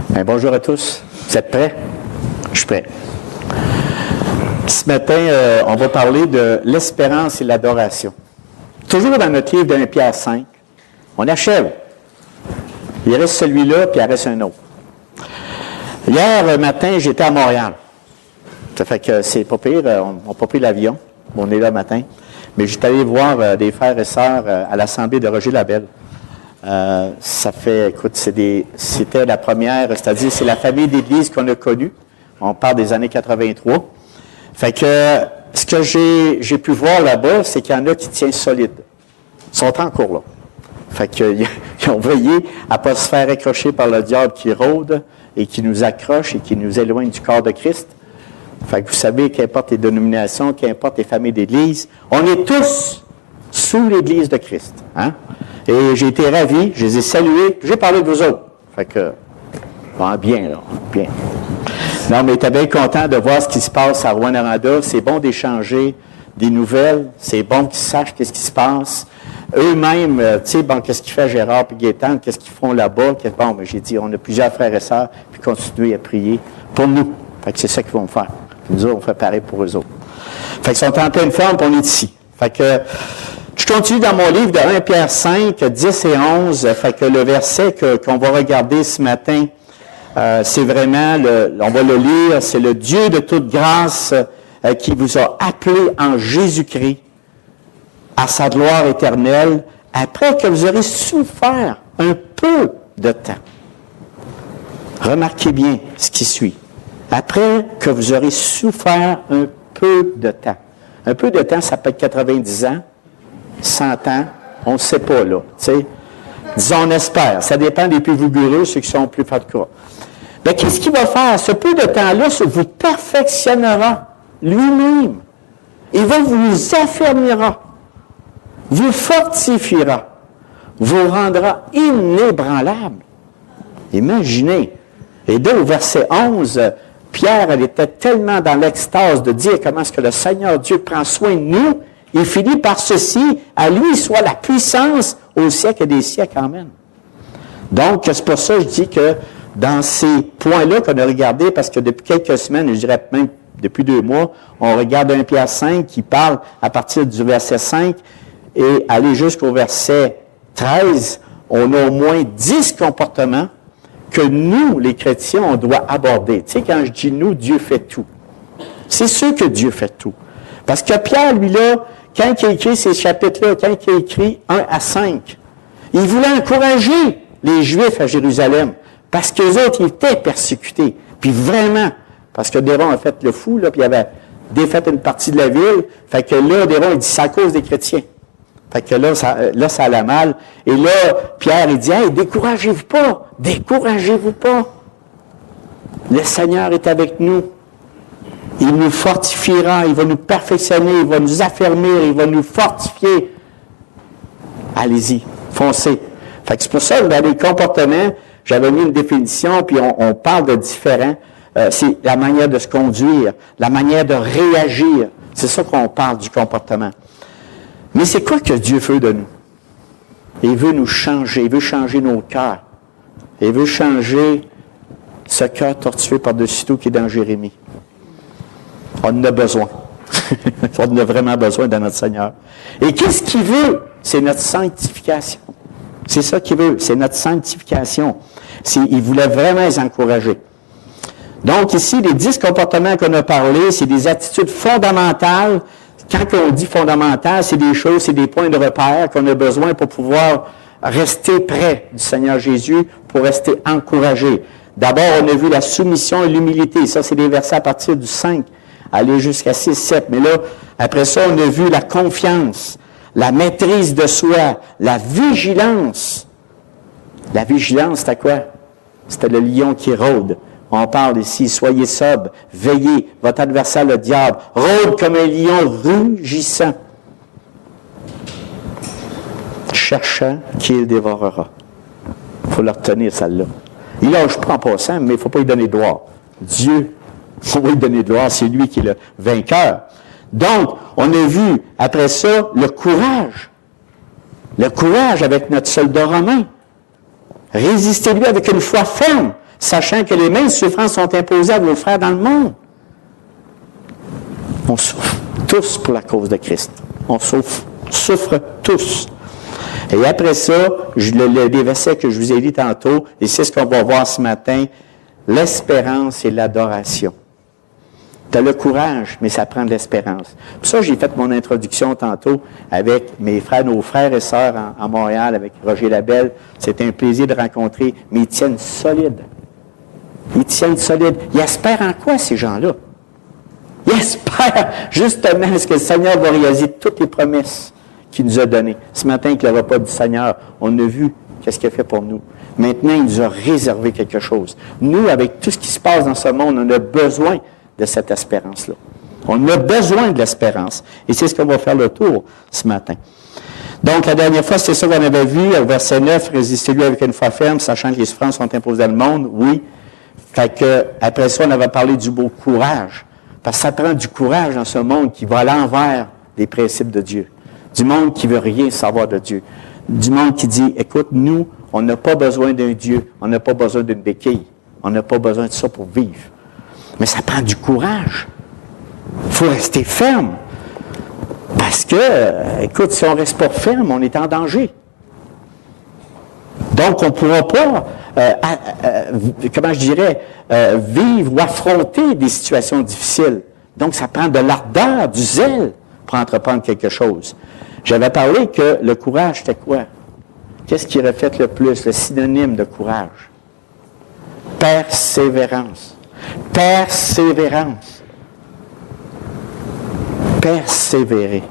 Bien, bonjour à tous. Vous êtes prêts? Je suis prêt. Ce matin, on va parler de l'espérance et l'adoration. Toujours dans notre livre de 1 Pierre 5, on achève. Il reste celui-là, puis il reste un autre. Hier matin, j'étais à Montréal. Ça fait que c'est pas pire, on n'a pas pris l'avion. On est là le matin. Mais j'étais allé voir des frères et sœurs à l'Assemblée de Roger Labelle. Ça fait, écoute, c'était la première, c'est-à-dire c'est la famille d'église qu'on a connue. On parle des années 83. Fait que ce que j'ai pu voir là-bas, c'est qu'il y en a qui tiennent solide. Ils sont encore là. Fait qu'ils ont veillé à ne pas se faire accrocher par le diable qui rôde et qui nous accroche et qui nous éloigne du corps de Christ. Fait que vous savez, qu'importe les dénominations, qu'importe les familles d'église, on est tous sous l'Église de Christ. Hein? Et j'ai été ravi, je les ai salués, j'ai parlé de vous autres. Fait que, bon, bien, là, bien. Non, mais j'étais bien content de voir ce qui se passe à Rouyn-Noranda. C'est bon d'échanger des nouvelles, c'est bon qu'ils sachent qu'est-ce qui se passe. Eux-mêmes, tu sais, bon, qu'est-ce qu'il fait Gérard et Gaétan, qu'est-ce qu'ils font là-bas. Bon, mais j'ai dit, on a plusieurs frères et sœurs, puis continuer à prier pour nous. Fait que c'est ça qu'ils vont faire. Puis nous autres, on fait pareil pour eux autres. Fait qu'ils sont en pleine forme, puis on est ici. Fait que, je continue dans mon livre de 1 Pierre 5, 10 et 11. Fait que le verset qu'on va regarder ce matin, c'est vraiment, on va le lire, c'est le Dieu de toute grâce qui vous a appelé en Jésus-Christ à sa gloire éternelle, après que vous aurez souffert un peu de temps. Remarquez bien ce qui suit. Après que vous aurez souffert un peu de temps. Un peu de temps, ça peut être 90 ans, 100 ans, on ne sait pas, là. T'sais. Disons, on espère. Ça dépend des plus vigoureux, ceux qui sont plus forts de corps. Bien, qu'est-ce qu'il va faire? Ce peu de temps-là, ça vous perfectionnera lui-même. Il va vous affermira, vous fortifiera, vous rendra inébranlable. Imaginez. Et là, au verset 11, Pierre, elle était tellement dans l'extase de dire comment est-ce que le Seigneur Dieu prend soin de nous, il finit par ceci, à lui soit la puissance au siècle des siècles. Amen. Donc, c'est pour ça que je dis que dans ces points-là qu'on a regardés, parce que depuis quelques semaines, je dirais même depuis 2 mois, on regarde 1 Pierre 5 qui parle à partir du verset 5 et aller jusqu'au verset 13, on a au moins 10 comportements que nous, les chrétiens, on doit aborder. Tu sais, quand je dis nous, Dieu fait tout. C'est sûr que Dieu fait tout. Parce que Pierre, lui, là, quand il a écrit ces chapitres-là, quand il a écrit 1 à 5, il voulait encourager les Juifs à Jérusalem, parce qu'eux autres, ils étaient persécutés. Puis vraiment, parce que Néron a fait le fou, là, puis il avait défait une partie de la ville, fait que là, Néron, il dit, c'est à cause des chrétiens. Fait que là, ça allait mal. Et là, Pierre, il dit, hey, découragez-vous pas, découragez-vous pas. Le Seigneur est avec nous. Il nous fortifiera, il va nous perfectionner, il va nous affermir, il va nous fortifier. Allez-y, foncez. Fait que c'est pour ça que dans les comportements, j'avais mis une définition, puis on parle de différents. C'est la manière de se conduire, la manière de réagir. C'est ça qu'on parle du comportement. Mais c'est quoi que Dieu veut de nous? Il veut nous changer, il veut changer nos cœurs. Il veut changer ce cœur tortué par-dessus tout qui est dans Jérémie. On en a besoin. On en a vraiment besoin de notre Seigneur. Et qu'est-ce qu'il veut? C'est notre sanctification. C'est ça qu'il veut, c'est notre sanctification. Il voulait vraiment les encourager. Donc ici, les 10 comportements qu'on a parlé, c'est des attitudes fondamentales. Quand on dit fondamentales, c'est des choses, c'est des points de repère qu'on a besoin pour pouvoir rester près du Seigneur Jésus, pour rester encouragé. D'abord, on a vu la soumission et l'humilité. Ça, c'est des versets à partir du 5, aller jusqu'à 6, 7. Mais là, après ça, on a vu la confiance, la maîtrise de soi, la vigilance. La vigilance, c'était quoi? C'était le lion qui rôde. On parle ici, soyez sobre, veillez, votre adversaire, le diable, rôde comme un lion rugissant, cherchant qui il dévorera. Il faut le retenir, celle-là. Il lâche pas en passant, mais il ne faut pas lui donner droit. Dieu, il faut lui donner droit, c'est lui qui est le vainqueur. Donc, on a vu, après ça, le courage. Le courage avec notre soldat romain. Résistez-lui avec une foi ferme. sachant que les mêmes souffrances sont imposées à vos frères dans le monde. On souffre tous pour la cause de Christ. On souffre tous. Et après ça, les versets que je vous ai lus tantôt, et c'est ce qu'on va voir ce matin, l'espérance et l'adoration. Tu as le courage, mais ça prend de l'espérance. Pour ça, j'ai fait mon introduction tantôt avec nos frères et sœurs à Montréal, avec Roger Labelle. C'était un plaisir de rencontrer, mais ils tiennent solide. Ils tiennent solide. Ils espèrent en quoi, ces gens-là? Ils espèrent justement ce que le Seigneur va réaliser toutes les promesses qu'il nous a données. Ce matin, avec le repas du Seigneur, on a vu qu'est-ce qu'il a fait pour nous. Maintenant, il nous a réservé quelque chose. Nous, avec tout ce qui se passe dans ce monde, on a besoin de cette espérance-là. On a besoin de l'espérance. Et c'est ce qu'on va faire le tour ce matin. Donc, la dernière fois, c'est ça qu'on avait vu, au verset 9, « Résistez-lui avec une foi ferme, sachant que les souffrances sont imposées dans le monde. » Oui. Fait que, après ça, on avait parlé du beau courage. Parce que ça prend du courage dans ce monde qui va à l'envers des principes de Dieu. Du monde qui ne veut rien savoir de Dieu. Du monde qui dit, écoute, nous, on n'a pas besoin d'un Dieu, on n'a pas besoin d'une béquille, on n'a pas besoin de ça pour vivre. Mais ça prend du courage. Il faut rester ferme. Parce que, écoute, si on ne reste pas ferme, on est en danger. Donc, on ne pourra pas, vivre ou affronter des situations difficiles. Donc, ça prend de l'ardeur, du zèle pour entreprendre quelque chose. J'avais parlé que le courage, c'était quoi? Qu'est-ce qui reflète le plus, le synonyme de courage? Persévérance. Persévérance. Persévérer.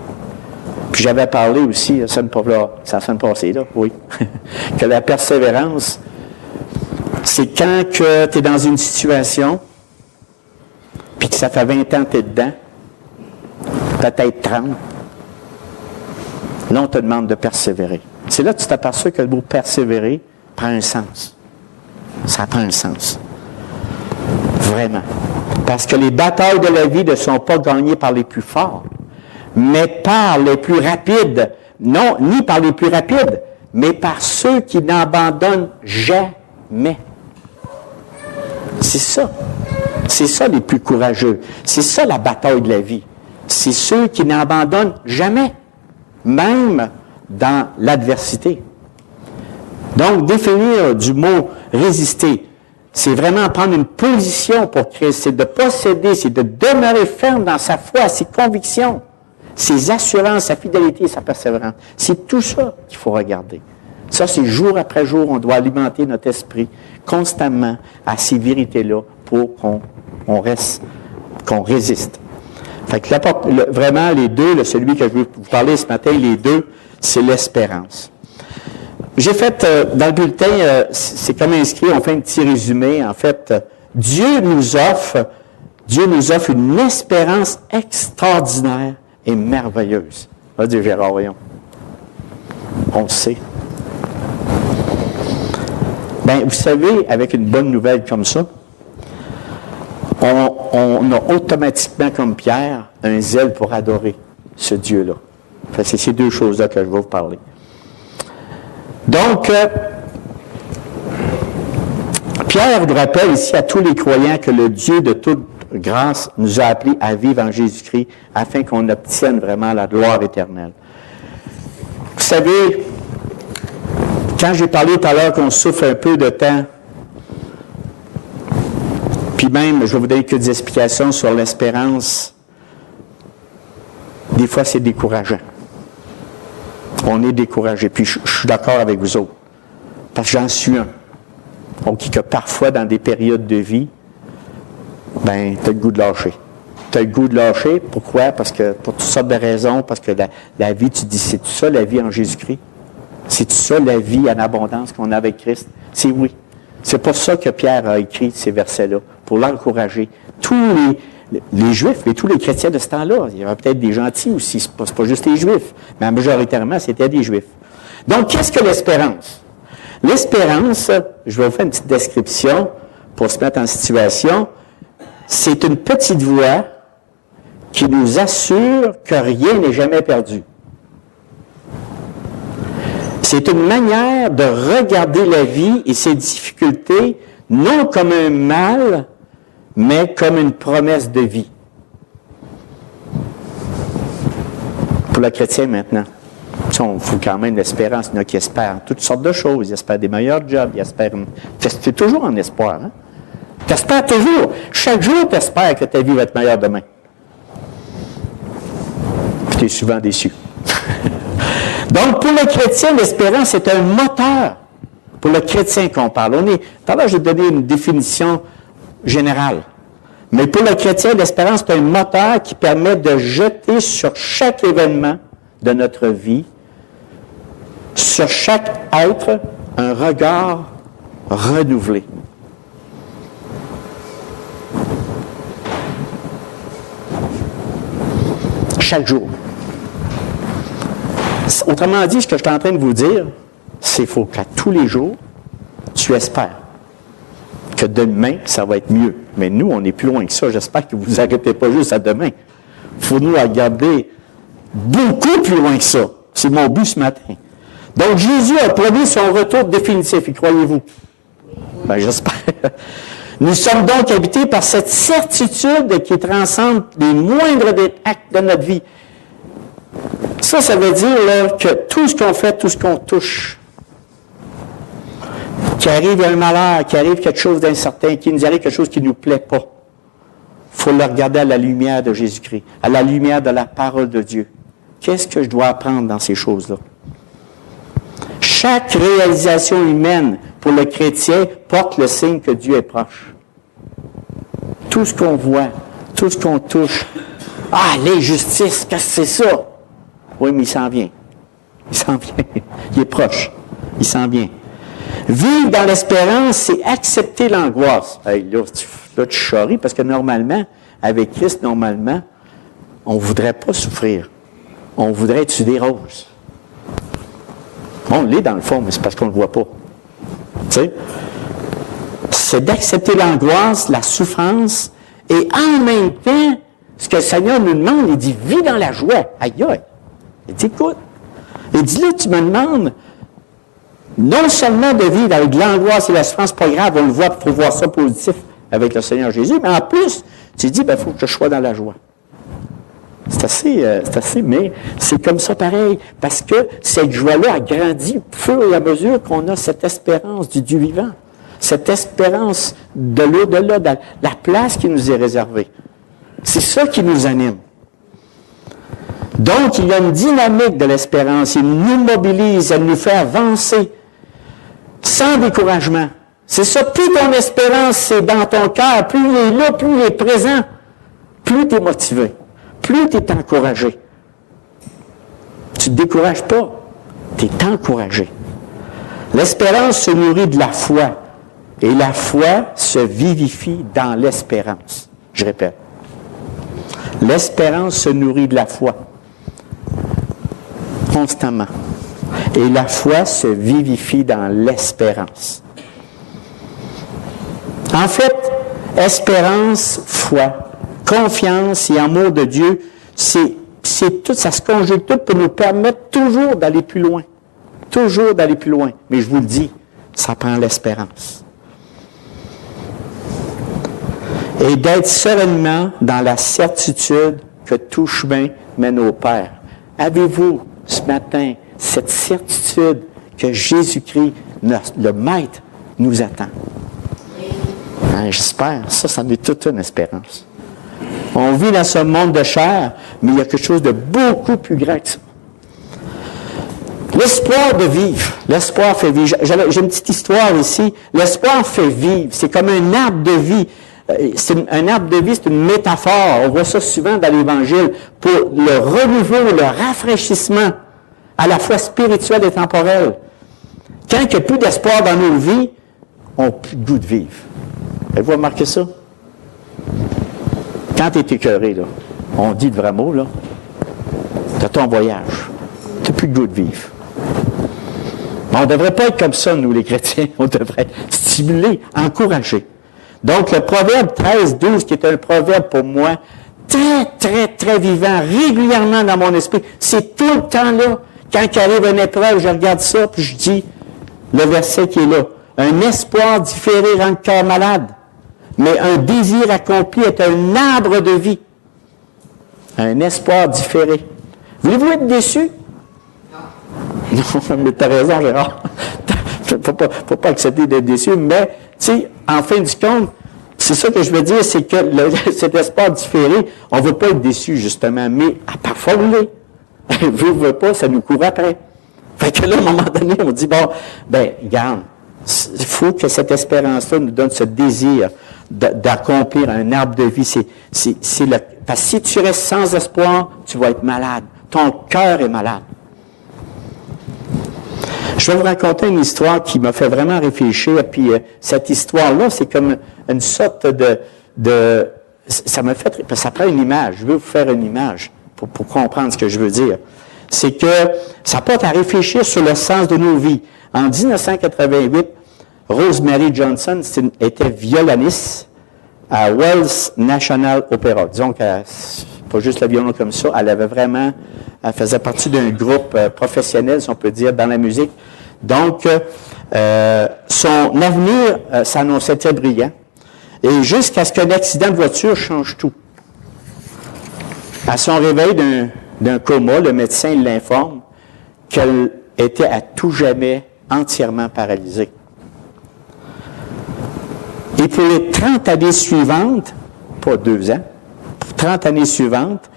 Puis j'avais parlé aussi, ça sonne passé, là, oui, que la persévérance, c'est quand tu es dans une situation, puis que ça fait 20 ans que tu es dedans, peut-être 30, là, on te demande de persévérer. C'est là que tu t'aperçois que le mot persévérer prend un sens. Ça prend un sens. Vraiment. Parce que les batailles de la vie ne sont pas gagnées par les plus forts, mais par les plus rapides. Non, ni par les plus rapides, mais par ceux qui n'abandonnent jamais. C'est ça. C'est ça les plus courageux. C'est ça la bataille de la vie. C'est ceux qui n'abandonnent jamais, même dans l'adversité. Donc, définir du mot « résister », c'est vraiment prendre une position pour Christ, c'est de posséder, c'est de demeurer ferme dans sa foi, ses convictions, ses assurances, sa fidélité et sa persévérance. C'est tout ça qu'il faut regarder. Ça, c'est jour après jour, on doit alimenter notre esprit constamment à ces vérités-là pour qu'on résiste. Fait que vraiment, les deux, celui que je veux vous parler ce matin, les deux, c'est l'espérance. J'ai fait, dans le bulletin, c'est comme inscrit, on fait un petit résumé. En fait, Dieu nous offre une espérance extraordinaire et merveilleuse. Va dire Gérard, voyons. On le sait. Bien, vous savez, avec une bonne nouvelle comme ça, on a automatiquement, comme Pierre, un zèle pour adorer ce Dieu-là. Enfin, c'est ces deux choses-là que je vais vous parler. Donc, Pierre nous rappelle ici à tous les croyants que le Dieu de toute grâce nous a appelés à vivre en Jésus-Christ afin qu'on obtienne vraiment la gloire éternelle. Vous savez, quand j'ai parlé tout à l'heure qu'on souffre un peu de temps, puis même, je vais vous donner quelques explications sur l'espérance, des fois c'est décourageant. On est découragé. Puis je suis d'accord avec vous autres. Parce que j'en suis un. Donc, que parfois, dans des périodes de vie, ben, tu as le goût de lâcher. Tu as le goût de lâcher. Pourquoi? Parce que, pour toutes sortes de raisons. Parce que la vie, tu te dis, c'est tout ça la vie en Jésus-Christ? C'est tout ça la vie en abondance qu'on a avec Christ? C'est oui. C'est pour ça que Pierre a écrit ces versets-là, pour l'encourager. Tous les Juifs et tous les chrétiens de ce temps-là, il y avait peut-être des gentils aussi, c'est pas juste les Juifs, mais majoritairement, c'était des Juifs. Donc, qu'est-ce que l'espérance? L'espérance, je vais vous faire une petite description pour se mettre en situation, c'est une petite voix qui nous assure que rien n'est jamais perdu. C'est une manière de regarder la vie et ses difficultés non comme un mal, mais comme une promesse de vie. Pour le chrétien maintenant, il faut quand même l'espérance. Il y en a qui espèrent toutes sortes de choses. Ils espèrent des meilleurs jobs. Ils espèrent... Tu es toujours en espoir. Hein? Tu espères toujours. Chaque jour, tu espères que ta vie va être meilleure demain. Puis tu es souvent déçu. Donc, pour le chrétien, l'espérance est un moteur. Pour le chrétien qu'on parle. Tout à l'heure, j'ai donné une définition générale. Mais pour le chrétien, l'espérance est un moteur qui permet de jeter sur chaque événement de notre vie, sur chaque être, un regard renouvelé. Chaque jour. Autrement dit, ce que je suis en train de vous dire, c'est qu'il faut qu'à tous les jours, tu espères que demain, ça va être mieux. Mais nous, on est plus loin que ça. J'espère que vous ne vous arrêtez pas juste à demain. Il faut nous regarder beaucoup plus loin que ça. C'est mon but ce matin. Donc, Jésus a promis son retour définitif. Y croyez-vous? Ben, j'espère. Nous sommes donc habités par cette certitude qui transcende les moindres actes de notre vie. Ça veut dire là, que tout ce qu'on fait, tout ce qu'on touche, qu'il arrive un malheur, qu'il arrive quelque chose d'incertain, qu'il nous arrive quelque chose qui ne nous plaît pas, il faut le regarder à la lumière de Jésus-Christ, à la lumière de la parole de Dieu. Qu'est-ce que je dois apprendre dans ces choses-là? Chaque réalisation humaine pour le chrétien porte le signe que Dieu est proche. Tout ce qu'on voit, tout ce qu'on touche, l'injustice, qu'est-ce que c'est ça? Oui, mais il s'en vient. Il s'en vient. Il est proche. Il s'en vient. Vivre dans l'espérance, c'est accepter l'angoisse. Hey, là, tu charries parce que normalement, avec Christ, on ne voudrait pas souffrir. On voudrait être sur des roses. On l'est dans le fond, mais c'est parce qu'on ne le voit pas. Tu sais? C'est d'accepter l'angoisse, la souffrance, et en même temps, ce que le Seigneur nous demande, il dit, vis dans la joie. Aïe, aïe. Il dit, écoute. Il dit, là, tu me demandes non seulement de vivre avec l'angoisse et la souffrance, pas grave, on le voit, il faut voir ça positif avec le Seigneur Jésus, mais en plus, tu dis, il faut que je sois dans la joie. C'est assez, mais c'est comme ça pareil, parce que cette joie-là a grandi au fur et à mesure qu'on a cette espérance du Dieu vivant, cette espérance de l'au-delà, de la place qui nous est réservée. C'est ça qui nous anime. Donc, il y a une dynamique de l'espérance, il nous mobilise, elle nous fait avancer sans découragement. C'est ça, plus ton espérance c'est dans ton cœur, plus il est là, plus il est présent, plus tu es motivé. Plus tu es encouragé. Tu ne te décourages pas, tu es encouragé. L'espérance se nourrit de la foi. Et la foi se vivifie dans l'espérance. Je répète. L'espérance se nourrit de la foi. Constamment. Et la foi se vivifie dans l'espérance. En fait, espérance, foi, confiance et amour de Dieu, c'est tout, ça se conjugue tout pour nous permettre toujours d'aller plus loin. Toujours d'aller plus loin. Mais je vous le dis, ça prend l'espérance. Et d'être sereinement dans la certitude que tout chemin mène au Père. Avez-vous, ce matin, cette certitude que Jésus-Christ, le Maître, nous attend? J'espère. Ça en est toute une espérance. On vit dans ce monde de chair, mais il y a quelque chose de beaucoup plus grand que ça. L'espoir de vivre. L'espoir fait vivre. J'ai une petite histoire ici. L'espoir fait vivre. C'est comme un arbre de vie. Un arbre de vie, c'est une métaphore. On voit ça souvent dans l'Évangile pour le renouveau, le rafraîchissement, à la fois spirituel et temporel. Quand il n'y a plus d'espoir dans nos vies, on n'a plus de goût de vivre. Avez-vous remarqué ça? Quand tu es écœuré, là, on dit de vrais mots, là, tu as ton voyage. Tu n'as plus de goût de vivre. Mais on ne devrait pas être comme ça, nous, les chrétiens. On devrait stimuler, encourager. Donc, le proverbe 13-12, qui est un proverbe pour moi, très, très, très vivant, régulièrement dans mon esprit, c'est tout le temps là. Quand il arrive une épreuve, je regarde ça, puis je dis le verset qui est là. Un espoir différé rend le cœur malade. Mais un désir accompli est un arbre de vie. Un espoir différé. Voulez-vous être déçu? Non, mais tu as raison, Gérard. Il ne faut pas accepter d'être déçu, mais, tu sais, en fin du compte, c'est ça que je veux dire, c'est que cet espoir différé, on ne veut pas être déçu, justement, mais parfois, vous voulez. Veut pas, ça nous court après. Fait que là, à un moment donné, on dit, bon, regarde, il faut que cette espérance-là nous donne ce désir d'accomplir un arbre de vie. Parce que si tu restes sans espoir, tu vas être malade. Ton cœur est malade. Je vais vous raconter une histoire qui m'a fait vraiment réfléchir, puis cette histoire-là, c'est comme une sorte ça m'a fait, parce que ça prend une image. Je veux vous faire une image pour comprendre ce que je veux dire. C'est que ça porte à réfléchir sur le sens de nos vies. En 1988, Rosemary Johnson était violoniste à Wells National Opera. Disons que pas juste le violon comme ça, elle faisait partie d'un groupe professionnel, si on peut dire, dans la musique. Donc, son avenir s'annonçait très brillant. Et jusqu'à ce qu'un accident de voiture change tout. À son réveil d'un coma, le médecin l'informe qu'elle était à tout jamais entièrement paralysée. Et pour les 30 années suivantes, pas 2 ans, pour 30 années suivantes,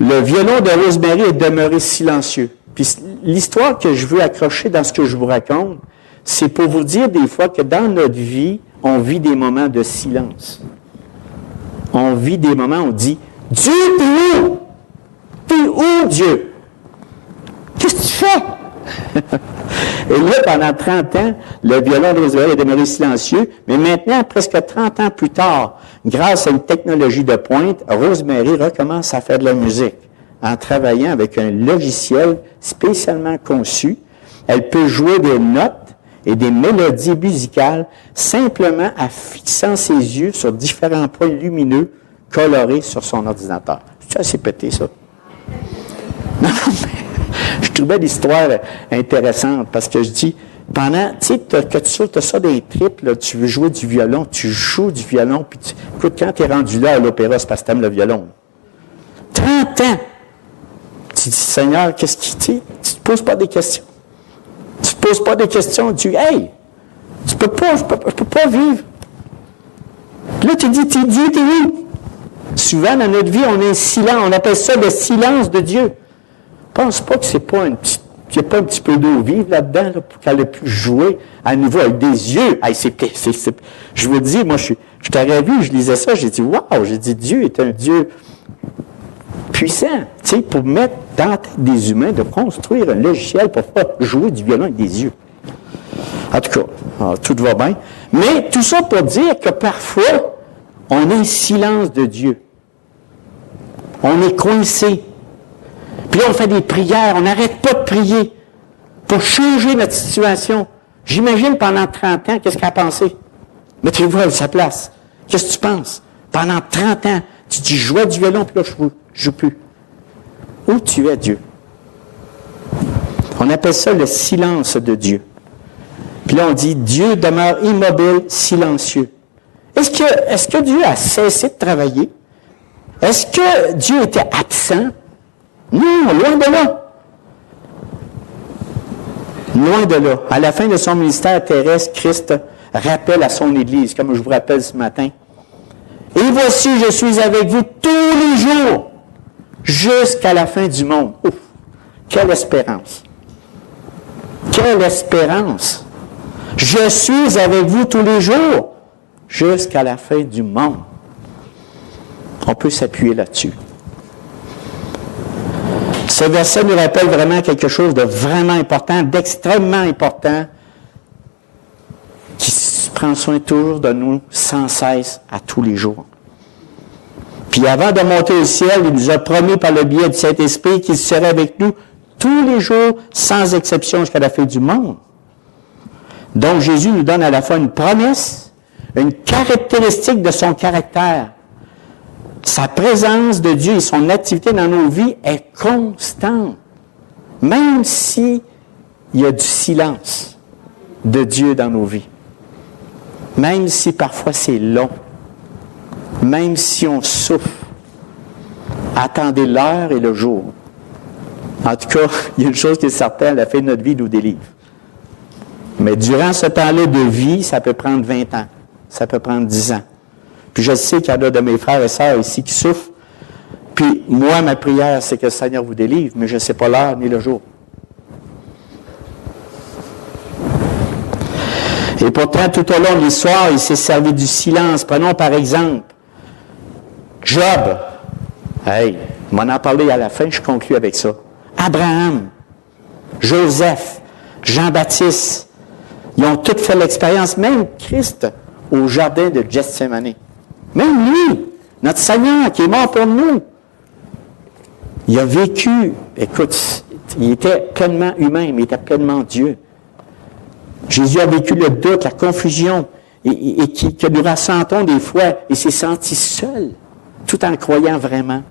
le violon de Rosemary est demeuré silencieux. Puis l'histoire que je veux accrocher dans ce que je vous raconte, c'est pour vous dire des fois que dans notre vie, on vit des moments de silence. On vit des moments où on dit « Dieu, t'es où? T'es où, Dieu? Qu'est-ce que tu fais? » Et là, pendant 30 ans, le violon de Rosemary est demeuré silencieux, mais maintenant, presque 30 ans plus tard, grâce à une technologie de pointe, Rosemary recommence à faire de la musique en travaillant avec un logiciel spécialement conçu. Elle peut jouer des notes et des mélodies musicales simplement en fixant ses yeux sur différents points lumineux colorés sur son ordinateur. C'est assez pété, ça? Non, mais je trouvais l'histoire intéressante parce que je dis, pendant, tu sais, que tu as ça des tripes, là, tu veux jouer du violon, tu joues du violon, puis écoute, quand tu es rendu là à l'opéra, c'est parce que tu aimes le violon. 30 ans! Tu dis, Seigneur, qu'est-ce qui tu te poses pas des questions. Tu te poses pas des questions, tu dis, hey, je peux pas vivre. Puis là, tu dis, Dieu, t'es où? Souvent, dans notre vie, on est silent, on appelle ça le silence de Dieu. Pense pas que c'est pas qu'il n'y a pas un petit peu d'eau vive là-dedans là, pour qu'elle ait pu jouer à nouveau avec des yeux. Hey, je vous dis, moi, je t'aurais vu, je lisais ça, j'ai dit, waouh, j'ai dit, Dieu est un Dieu puissant, tu sais, pour mettre dans la tête des humains de construire un logiciel pour faire jouer du violon avec des yeux. En tout cas, tout va bien. Mais tout ça pour dire que parfois, on est le silence de Dieu. On est coincé. Puis là, on fait des prières, on n'arrête pas de prier pour changer notre situation. J'imagine pendant 30 ans, qu'est-ce qu'elle a pensé? Mettez-vous à sa place. Qu'est-ce que tu penses? Pendant 30 ans, tu dis, je jouais du violon, puis là, je ne joue plus. Où tu es, Dieu? On appelle ça le silence de Dieu. Puis là, on dit, Dieu demeure immobile, silencieux. Est-ce que Dieu a cessé de travailler? Est-ce que Dieu était absent? Non, loin de là. Loin de là. À la fin de son ministère terrestre, Christ rappelle à son Église, comme je vous rappelle ce matin. « Et voici, je suis avec vous tous les jours, jusqu'à la fin du monde. » Ouf! Quelle espérance! Quelle espérance! Je suis avec vous tous les jours, jusqu'à la fin du monde. On peut s'appuyer là-dessus. Ce verset nous rappelle vraiment quelque chose de vraiment important, d'extrêmement important, qui prend soin toujours de nous sans cesse, à tous les jours. Puis avant de monter au ciel, il nous a promis par le biais du Saint-Esprit qu'il serait avec nous tous les jours, sans exception, jusqu'à la fin du monde. Donc Jésus nous donne à la fois une promesse, une caractéristique de son caractère. Sa présence de Dieu et son activité dans nos vies est constante, même s'il y a du silence de Dieu dans nos vies. même si parfois c'est long, même si on souffre, attendez l'heure et le jour. En tout cas, il y a une chose qui est certaine, la fin de notre vie nous délivre. Mais durant ce temps-là de vie, ça peut prendre 20 ans, ça peut prendre 10 ans. Puis je sais qu'il y en a de mes frères et sœurs ici qui souffrent. Puis moi, ma prière, c'est que le Seigneur vous délivre, mais je ne sais pas l'heure ni le jour. Et pourtant, tout au long de l'histoire, il s'est servi du silence. Prenons par exemple Job. Hey, on m'en a parlé à la fin, je conclue avec ça. Abraham, Joseph, Jean-Baptiste, ils ont tous fait l'expérience, même Christ, au jardin de Gethsémani. Même lui, notre Seigneur qui est mort pour nous, il a vécu, écoute, il était pleinement humain, mais il était pleinement Dieu. Jésus a vécu le doute, la confusion, et que nous ressentons des fois, il s'est senti seul, tout en croyant vraiment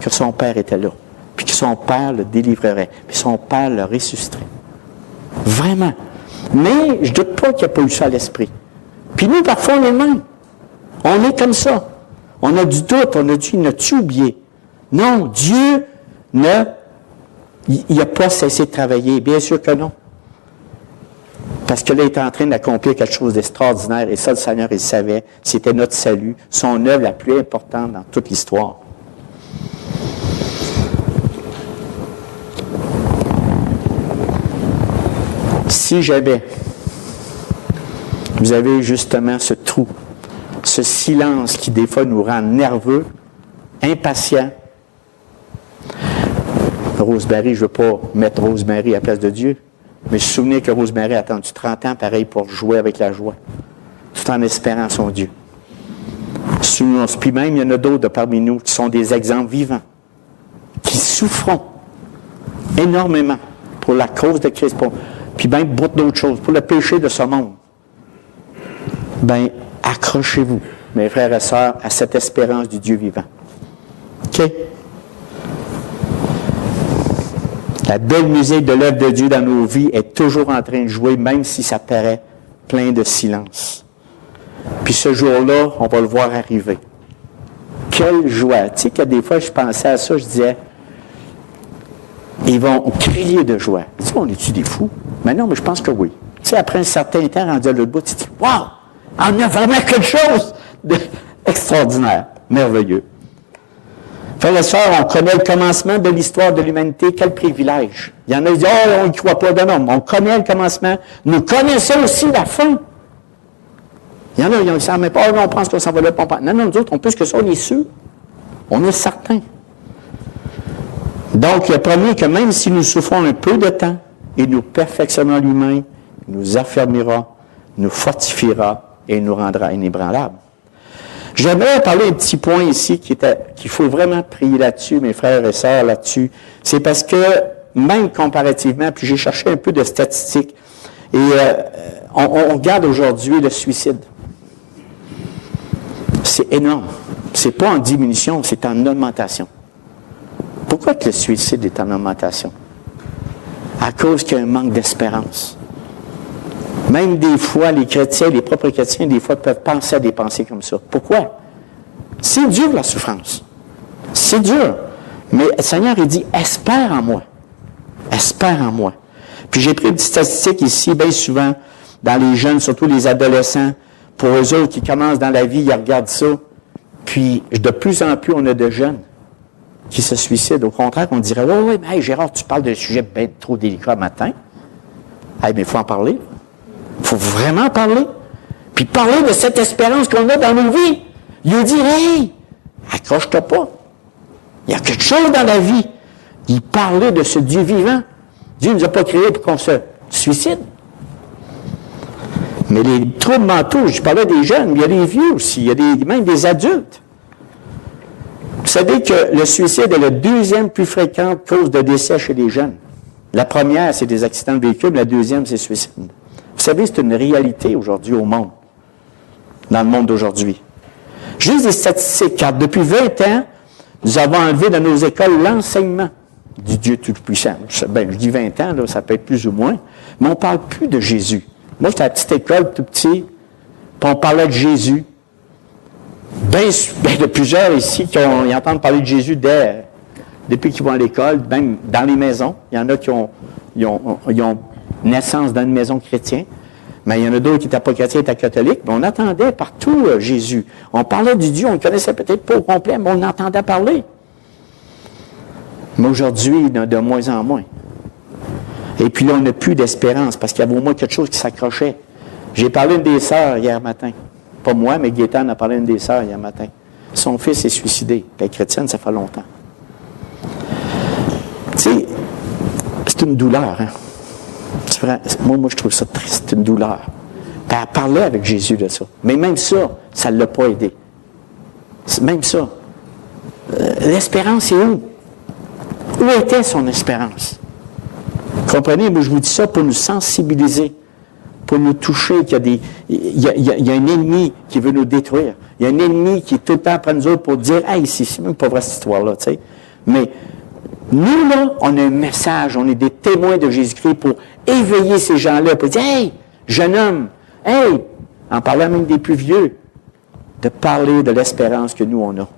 que son Père était là, puis que son Père le délivrerait, puis son Père le ressusciterait. Vraiment. Mais je ne doute pas qu'il n'y a pas eu ça à l'esprit. Puis nous, parfois, on est le même. On est comme ça. On a du doute, on a dit, n'as-tu oublié? Non, Dieu il n'a pas cessé de travailler. Bien sûr que non. Parce que là, il est en train d'accomplir quelque chose d'extraordinaire. Et ça, le Seigneur, il savait. C'était notre salut, son œuvre la plus importante dans toute l'histoire. Si jamais vous avez justement ce trou, ce silence qui des fois nous rend nerveux, impatients. Rosemary, je ne veux pas mettre Rosemary à la place de Dieu, mais je me souviens que Rosemary a attendu 30 ans, pareil, pour jouer avec la joie, tout en espérant son Dieu. Puis même, il y en a d'autres parmi nous qui sont des exemples vivants, qui souffront énormément pour la cause de Christ, puis même pour d'autres choses, pour le péché de ce monde. Bien, accrochez-vous, mes frères et sœurs, à cette espérance du Dieu vivant. OK? La belle musique de l'œuvre de Dieu dans nos vies est toujours en train de jouer, même si ça paraît plein de silence. Puis ce jour-là, on va le voir arriver. Quelle joie! Tu sais que des fois, je pensais à ça, je disais, ils vont crier de joie. Tu sais, on est-tu des fous? Mais non, mais je pense que oui. Tu sais, après un certain temps, rendu à l'autre bout, tu te dis, « Wow! On a vraiment quelque chose d'extraordinaire, merveilleux. » Frères et sœurs, on connaît le commencement de l'histoire de l'humanité. Quel privilège! Il y en a qui disent, « Oh, on n'y croit pas de non. » On connaît le commencement. Nous connaissons aussi la fin. Il y en a, ils ne savent même pas, oh, on pense qu'on s'en va là. Non, non, nous autres, on plus que ça, on est sûr. On est certain. Donc, le premier, que même si nous souffrons un peu de temps, il nous perfectionnera lui-même, nous affermira, nous fortifiera et nous rendra inébranlables. J'aimerais parler un petit point ici qu'il faut vraiment prier là-dessus, mes frères et sœurs, là-dessus. C'est parce que, même comparativement, puis j'ai cherché un peu de statistiques, et on regarde aujourd'hui le suicide. C'est énorme. C'est pas en diminution, c'est en augmentation. Pourquoi que le suicide est en augmentation? À cause qu'il y a un manque d'espérance. Même des fois, les chrétiens, les propres chrétiens, des fois, peuvent penser à des pensées comme ça. Pourquoi? C'est dur, la souffrance. C'est dur. Mais le Seigneur, il dit, espère en moi. Espère en moi. Puis j'ai pris une petite statistique ici, bien souvent, dans les jeunes, surtout les adolescents, pour eux autres qui commencent dans la vie, ils regardent ça. Puis, de plus en plus, on a de jeunes qui se suicident. Au contraire, on dirait, oui, mais hey, Gérard, tu parles d'un sujet bien trop délicat matin. Hey, mais il faut en parler. Il faut vraiment parler. Puis parler de cette espérance qu'on a dans nos vies. Il dit, hey, accroche-toi pas. Il y a quelque chose dans la vie. Il parlait de ce Dieu vivant. Dieu ne nous a pas créés pour qu'on se suicide. Mais les troubles mentaux, je parlais des jeunes, mais il y a des vieux aussi, il y a même des adultes. Vous savez que le suicide est la deuxième plus fréquente cause de décès chez les jeunes. La première, c'est des accidents de véhicule, la deuxième, c'est le suicide. Vous savez, c'est une réalité aujourd'hui au monde, dans le monde d'aujourd'hui. Juste des statistiques, car depuis 20 ans, nous avons enlevé de nos écoles l'enseignement du Dieu Tout-Puissant. Bien, je dis 20 ans, là, ça peut être plus ou moins, mais on ne parle plus de Jésus. Moi, j'étais à la petite école, tout petit, puis on parlait de Jésus. Ben, de plusieurs ici qui entendent parler de Jésus depuis qu'ils vont à l'école, même dans les maisons. Il y en a qui ont naissance dans une maison chrétienne, mais il y en a d'autres qui n'étaient pas chrétiens, étaient catholiques. Mais on attendait partout Jésus. On parlait du Dieu, on ne le connaissait peut-être pas au complet, mais on entendait parler. Mais aujourd'hui, il y en a de moins en moins. Et puis là, on n'a plus d'espérance parce qu'il y avait au moins quelque chose qui s'accrochait. J'ai parlé à une des sœurs hier matin. Pas moi, mais Gaétan a parlé à une des sœurs hier matin. Son fils est suicidé. Elle est chrétienne, ça fait longtemps. Tu sais, c'est une douleur, hein? C'est vrai, moi, je trouve ça triste, c'est une douleur. Puis elle parlait avec Jésus de ça. Mais même ça ne l'a pas aidé. Même ça. L'espérance est où? Où était son espérance? Comprenez, moi je vous dis ça pour nous sensibiliser, pour nous toucher qu'il y a un ennemi qui veut nous détruire. Il y a un ennemi qui est tout le temps après nous autres pour dire « Hey, c'est même pas vrai cette histoire-là, tu sais. » Mais nous, là, on a un message, on est des témoins de Jésus-Christ pour éveiller ces gens-là, pour dire « Hey, jeune homme, hey! » En parlant même des plus vieux, de parler de l'espérance que nous, on a.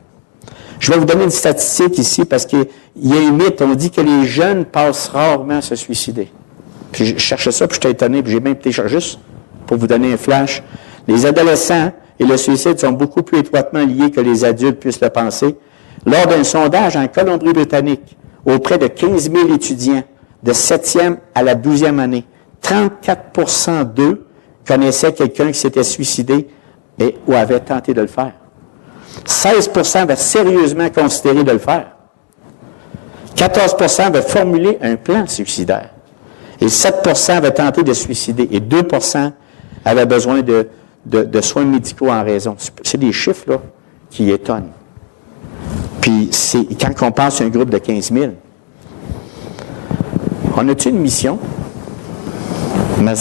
Je vais vous donner une statistique ici parce qu'il y a un mythe. On dit que les jeunes passent rarement à se suicider. Puis je cherchais ça, puis j'étais étonné, puis j'ai même téléchargé juste pour vous donner un flash. Les adolescents et le suicide sont beaucoup plus étroitement liés que les adultes puissent le penser. Lors d'un sondage en Colombie-Britannique, auprès de 15 000 étudiants de 7e à la 12e année, 34% d'eux connaissaient quelqu'un qui s'était suicidé ou avait tenté de le faire. 16% avaient sérieusement considéré de le faire. 14% avaient formulé un plan suicidaire. Et 7% avaient tenté de se suicider. Et 2% avaient besoin de soins médicaux en raison. C'est des chiffres là, qui étonnent. Puis, quand on pense à un groupe de 15 000, on a-tu une mission? Mais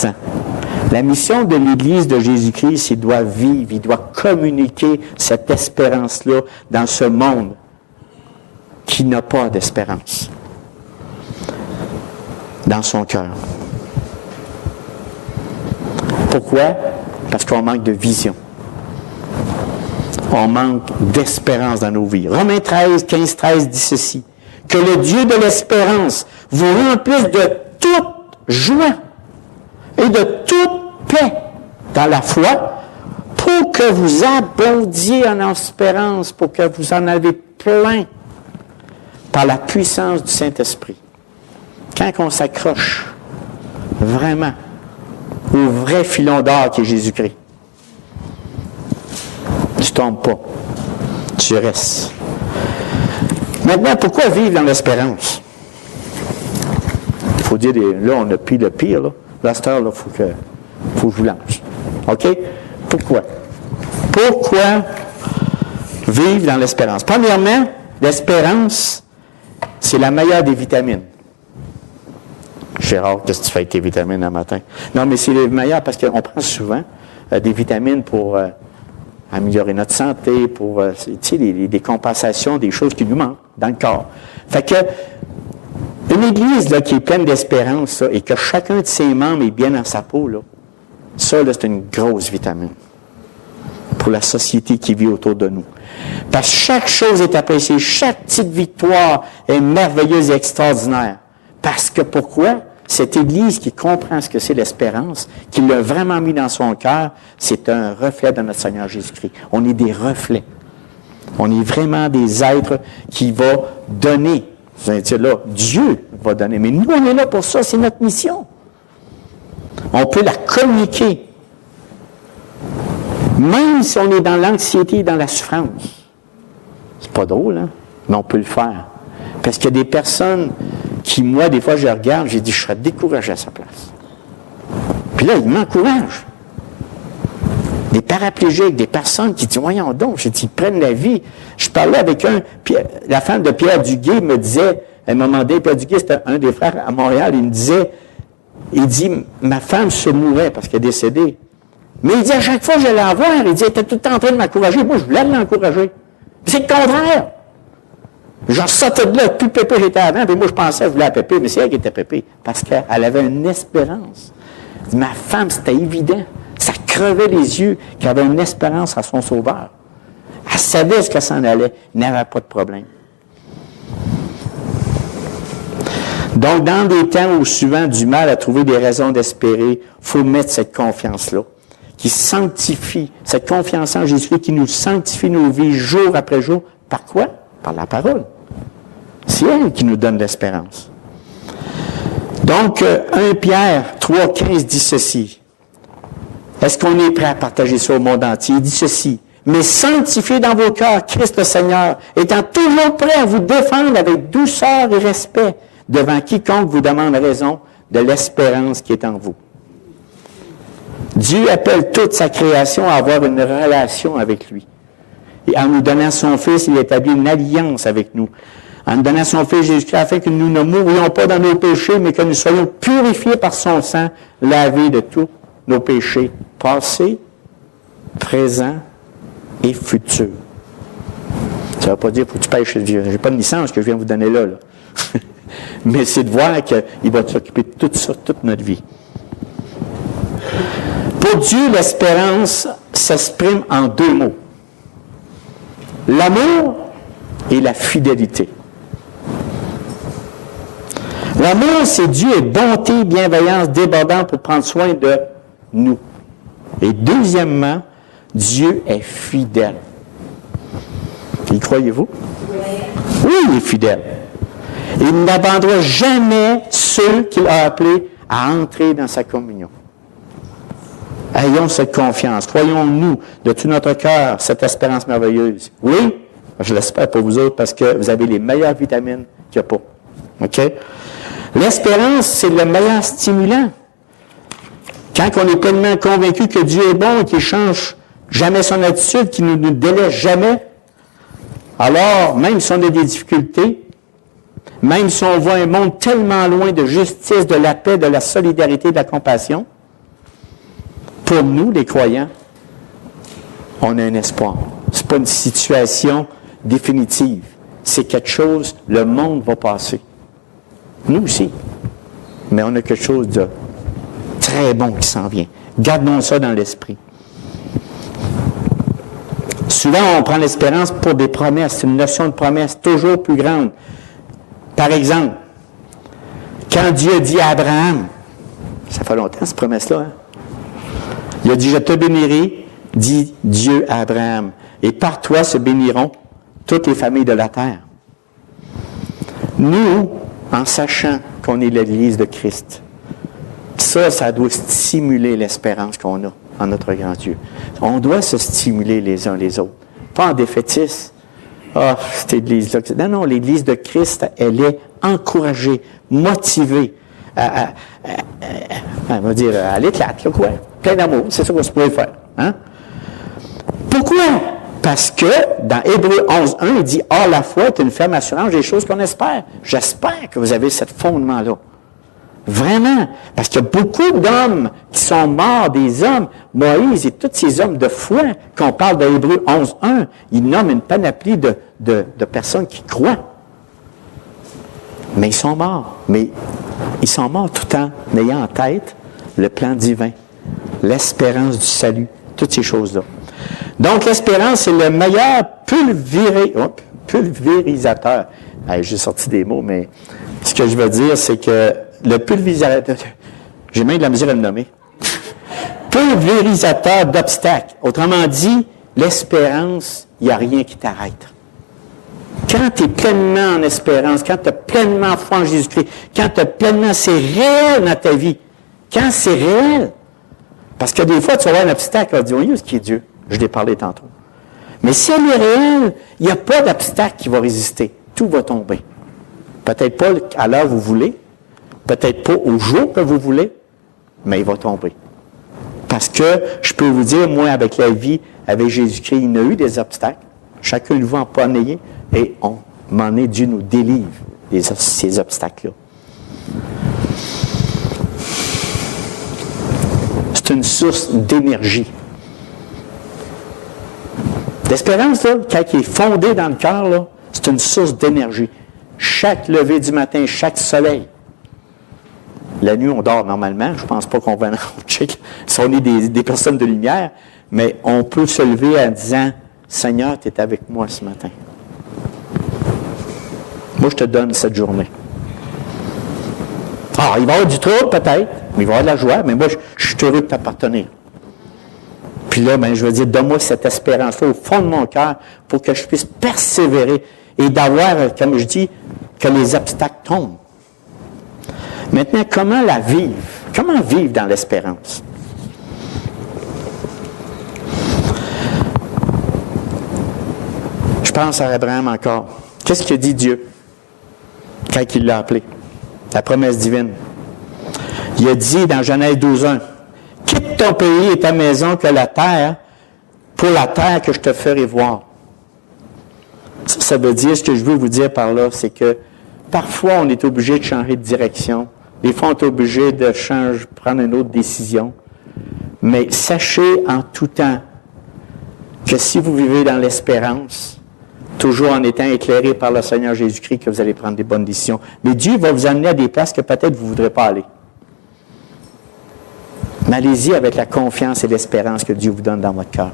la mission de l'Église de Jésus-Christ, c'est qu'il doit vivre, il doit communiquer cette espérance-là dans ce monde qui n'a pas d'espérance dans son cœur. Pourquoi? Parce qu'on manque de vision. On manque d'espérance dans nos vies. Romains 13, 15, 13 dit ceci. Que le Dieu de l'espérance vous remplisse de toute joie et de toute paix dans la foi pour que vous abondiez en espérance, pour que vous en avez plein par la puissance du Saint-Esprit. Quand on s'accroche vraiment au vrai filon d'or qui est Jésus-Christ, tu ne tombes pas, tu restes. Maintenant, pourquoi vivre dans l'espérance? Il faut dire, là, on a pris le pire, là. À cette heure, il faut que je vous lance. OK? Pourquoi? Pourquoi vivre dans l'espérance? Premièrement, l'espérance, c'est la meilleure des vitamines. Gérard, qu'est-ce que tu fais avec tes vitamines un matin? Non, mais c'est le meilleur parce qu'on prend souvent des vitamines pour améliorer notre santé, pour des compensations, des choses qui nous manquent dans le corps. Fait que une Église là, qui est pleine d'espérance là, et que chacun de ses membres est bien dans sa peau, là, ça, là, c'est une grosse vitamine pour la société qui vit autour de nous. Parce que chaque chose est appréciée, chaque petite victoire est merveilleuse et extraordinaire. Parce que pourquoi? Cette Église qui comprend ce que c'est l'espérance, qui l'a vraiment mis dans son cœur, c'est un reflet de notre Seigneur Jésus-Christ. On est des reflets. On est vraiment des êtres qui vont donner. Vous allez dire là, Dieu va donner. Mais nous, on est là pour ça, c'est notre mission. On peut la communiquer. Même si on est dans l'anxiété et dans la souffrance. C'est pas drôle, hein? Mais on peut le faire. Parce qu'il y a des personnes qui, moi, des fois, je regarde, j'ai dit, je serais découragé à sa place. Puis là, ils m'encouragent. Des paraplégiques, des personnes qui disent, voyons donc, j'ai dit, ils prennent la vie. Je parlais avec la femme de Pierre Duguay me disait, à un moment donné, Pierre Duguay, c'était un des frères à Montréal, il me disait, il dit, ma femme se mourait parce qu'elle est décédée. Mais il dit, à chaque fois que j'allais la voir, il dit, elle était tout le temps en train de m'encourager. Moi, je voulais l'encourager. C'est le contraire. J'en sortais de là, plus pépé j'étais avant, puis moi, je pensais que je voulais la pépé, mais c'est elle qui était pépé, parce qu'elle avait une espérance. Ma femme, c'était évident. Ça crevait les yeux, qui avait une espérance à son Sauveur. Elle savait ce que ça en allait. Il n'avait pas de problème. Donc, dans des temps où souvent du mal à trouver des raisons d'espérer, il faut mettre cette confiance-là, qui sanctifie, cette confiance en Jésus qui nous sanctifie nos vies jour après jour. Par quoi? Par la parole. C'est elle qui nous donne l'espérance. Donc, 1 Pierre 3,15 dit ceci. Est-ce qu'on est prêt à partager ça au monde entier? Il dit ceci. Mais sanctifiez dans vos cœurs Christ le Seigneur, étant toujours prêt à vous défendre avec douceur et respect devant quiconque vous demande raison de l'espérance qui est en vous. Dieu appelle toute sa création à avoir une relation avec lui. Et en nous donnant son Fils, il établit une alliance avec nous. En nous donnant son Fils Jésus-Christ, afin que nous ne mourions pas dans nos péchés, mais que nous soyons purifiés par son sang, lavés de tous nos péchés, passés, présents et futurs. Ça ne veut pas dire qu'il faut que tu pêches Dieu. Je n'ai pas de licence que je viens vous donner là. Mais c'est de voir qu'il va s'occuper de tout ça, toute notre vie. Pour Dieu, l'espérance s'exprime en deux mots. L'amour et la fidélité. L'amour, c'est Dieu est bonté, bienveillance, débordant pour prendre soin de nous. Et deuxièmement, Dieu est fidèle. Y croyez-vous? Oui, il est fidèle. Et il n'abandonnera jamais ceux qu'il a appelés à entrer dans sa communion. Ayons cette confiance. Croyons-nous de tout notre cœur cette espérance merveilleuse. Oui, je l'espère pour vous autres parce que vous avez les meilleures vitamines qu'il n'y a pas. OK? L'espérance, c'est le meilleur stimulant. Quand on est pleinement convaincu que Dieu est bon et qu'il ne change jamais son attitude, qu'il ne nous délaisse jamais, alors, même si on a des difficultés, même si on voit un monde tellement loin de justice, de la paix, de la solidarité, de la compassion, pour nous, les croyants, on a un espoir. Ce n'est pas une situation définitive. C'est quelque chose, le monde va passer. Nous aussi. Mais on a quelque chose de très bon qui s'en vient. Gardons ça dans l'esprit. Souvent, on prend l'espérance pour des promesses. C'est une notion de promesse toujours plus grande. Par exemple, quand Dieu dit à Abraham, ça fait longtemps cette promesse-là, hein? Il a dit, je te bénirai, dit Dieu à Abraham, et par toi se béniront toutes les familles de la terre. Nous, en sachant qu'on est l'Église de Christ, ça doit stimuler l'espérance qu'on a en notre grand Dieu. On doit se stimuler les uns les autres. Pas en défaitisme. Ah, cette Église-là. Non, l'Église de Christ, elle est encouragée, motivée. On va dire, à l'éclate, là, quoi. Plein d'amour, c'est ça qu'on se pourrait faire. Hein? Pourquoi? Parce que dans Hébreux 11.1, il dit « Or, la foi est une ferme assurance des choses qu'on espère. » J'espère que vous avez ce fondement-là. Vraiment. Parce qu'il y a beaucoup d'hommes qui sont morts, des hommes. Moïse et tous ces hommes de foi, qu'on parle de Hébreux 11.1, ils nomment une panoplie de personnes qui croient. Mais ils sont morts. Mais ils sont morts tout en ayant en tête le plan divin, l'espérance du salut, toutes ces choses-là. Donc, l'espérance, c'est le meilleur pulvérisateur. J'ai sorti des mots, mais ce que je veux dire, c'est que le pulvérisateur, j'ai même de la misère à le nommer, pulvérisateur d'obstacles. Autrement dit, l'espérance, il n'y a rien qui t'arrête. Quand tu es pleinement en espérance, quand tu as pleinement foi en Jésus-Christ, quand tu as pleinement, c'est réel dans ta vie. Quand c'est réel. Parce que des fois, tu vas avoir un obstacle, tu vas dire, oui, ce qui est Dieu. Je l'ai parlé tantôt. Mais si elle est réelle, il n'y a pas d'obstacle qui va résister. Tout va tomber. Peut-être pas à l'heure où vous voulez, peut-être pas au jour que vous voulez, mais il va tomber. Parce que, je peux vous dire, moi, avec la vie, avec Jésus-Christ, il y a eu des obstacles. Chacun le voit empoigné, et on m'en est, Dieu nous délivre ces obstacles-là. C'est une source d'énergie. L'espérance, là, quand elle est fondée dans le cœur, là, c'est une source d'énergie. Chaque lever du matin, chaque soleil. La nuit, on dort normalement. Je ne pense pas qu'on va check si on est des personnes de lumière, mais on peut se lever en disant, Seigneur, tu es avec moi ce matin. Moi, je te donne cette journée. Ah, il va y avoir du trouble peut-être, mais il va y avoir de la joie, mais moi, je suis heureux de t'appartenir. Puis là, ben, je veux dire, donne-moi cette espérance-là au fond de mon cœur pour que je puisse persévérer et d'avoir, comme je dis, que les obstacles tombent. Maintenant, comment la vivre? Comment vivre dans l'espérance? Je pense à Abraham encore. Qu'est-ce que dit Dieu quand il l'a appelé? La promesse divine. Il a dit dans Genèse 12:1, « Quitte ton pays et ta maison que la terre, pour la terre que je te ferai voir. » Ça veut dire, ce que je veux vous dire par là, c'est que parfois on est obligé de changer de direction. Des fois, on est obligé de prendre une autre décision. Mais sachez en tout temps que si vous vivez dans l'espérance, toujours en étant éclairé par le Seigneur Jésus-Christ, que vous allez prendre des bonnes décisions. Mais Dieu va vous amener à des places que peut-être vous ne voudrez pas aller. Mais allez-y avec la confiance et l'espérance que Dieu vous donne dans votre cœur.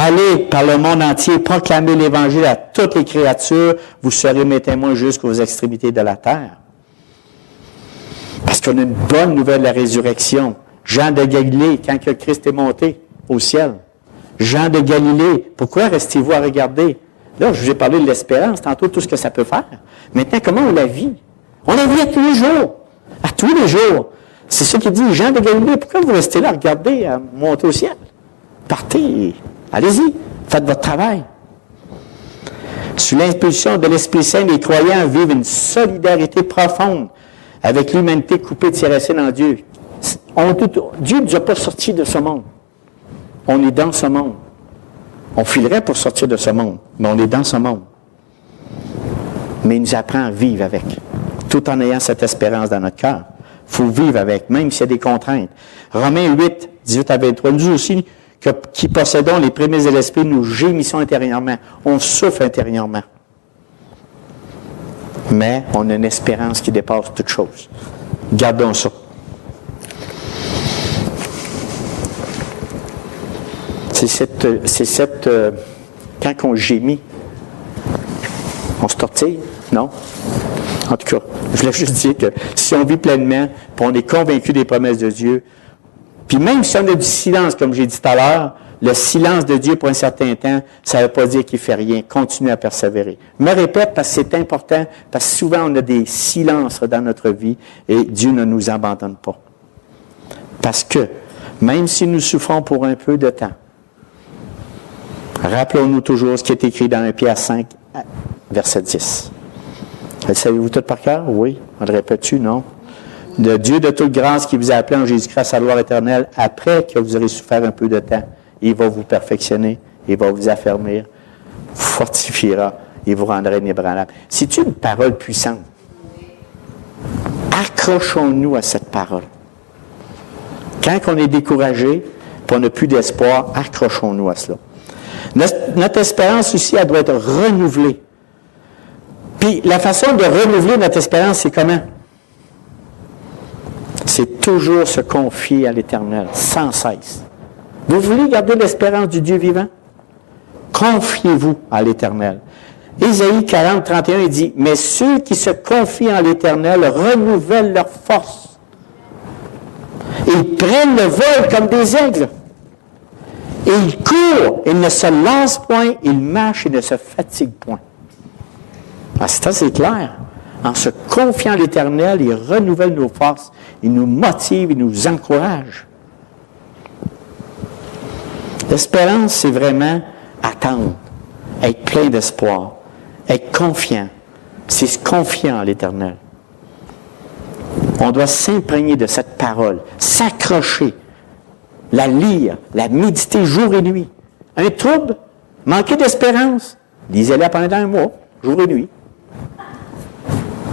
Allez par le monde entier, proclamez l'Évangile à toutes les créatures, vous serez mes témoins jusqu'aux extrémités de la terre. Parce qu'on a une bonne nouvelle de la résurrection. Jean de Galilée, quand que Christ est monté au ciel. Jean de Galilée, pourquoi restez-vous à regarder? Là, je vous ai parlé de l'espérance, tantôt tout ce que ça peut faire. Maintenant, comment on la vit? On la vit à tous les jours. À tous les jours. C'est ça qu'il dit, Jean de Galilée, pourquoi vous restez là à regarder, à monter au ciel? Partez, allez-y, faites votre travail. Sous l'impulsion de l'Esprit Saint, les croyants vivent une solidarité profonde avec l'humanité coupée de ses racines en Dieu. Dieu ne nous a pas sortis de ce monde. On est dans ce monde. On filerait pour sortir de ce monde, mais on est dans ce monde. Mais il nous apprend à vivre avec, tout en ayant cette espérance dans notre cœur. Il faut vivre avec, même s'il y a des contraintes. Romains 8, 18 à 23, nous aussi, qui possédons les prémices de l'Esprit, nous gémissons intérieurement. On souffre intérieurement. Mais on a une espérance qui dépasse toute chose. Gardons ça. Quand on gémit, on se tortille, non? En tout cas, je voulais juste dire que si on vit pleinement, puis on est convaincu des promesses de Dieu, puis même si on a du silence, comme j'ai dit tout à l'heure, le silence de Dieu pour un certain temps, ça ne veut pas dire qu'il ne fait rien. Continue à persévérer. Je me répète parce que c'est important, parce que souvent on a des silences dans notre vie et Dieu ne nous abandonne pas. Parce que, même si nous souffrons pour un peu de temps, rappelons-nous toujours ce qui est écrit dans 1 Pierre 5, verset 10. Le savez-vous tout par cœur? Oui. On le répète-tu? Non. Le Dieu de toute grâce qui vous a appelé en Jésus-Christ à sa gloire éternelle, après que vous aurez souffert un peu de temps, il va vous perfectionner, il va vous affermir, vous fortifiera et vous rendra inébranlable. C'est une parole puissante. Accrochons-nous à cette parole. Quand on est découragé, puis on n'a plus d'espoir, accrochons-nous à cela. Notre espérance aussi, elle doit être renouvelée. Puis la façon de renouveler notre espérance, c'est comment? C'est toujours se confier à l'Éternel, sans cesse. Vous voulez garder l'espérance du Dieu vivant? Confiez-vous à l'Éternel. Ésaïe 40, 31, il dit, « Mais ceux qui se confient en l'Éternel renouvellent leur force. Ils prennent le vol comme des aigles. Et ils courent, ils ne se lassent point, ils marchent et ne se fatiguent point. » Ça, c'est clair. En se confiant à l'Éternel, il renouvelle nos forces, il nous motive, il nous encourage. L'espérance, c'est vraiment attendre, être plein d'espoir, être confiant. C'est se confier en l'Éternel. On doit s'imprégner de cette parole, s'accrocher, la lire, la méditer jour et nuit. Un trouble, manquer d'espérance, lisez-la pendant un mois, jour et nuit.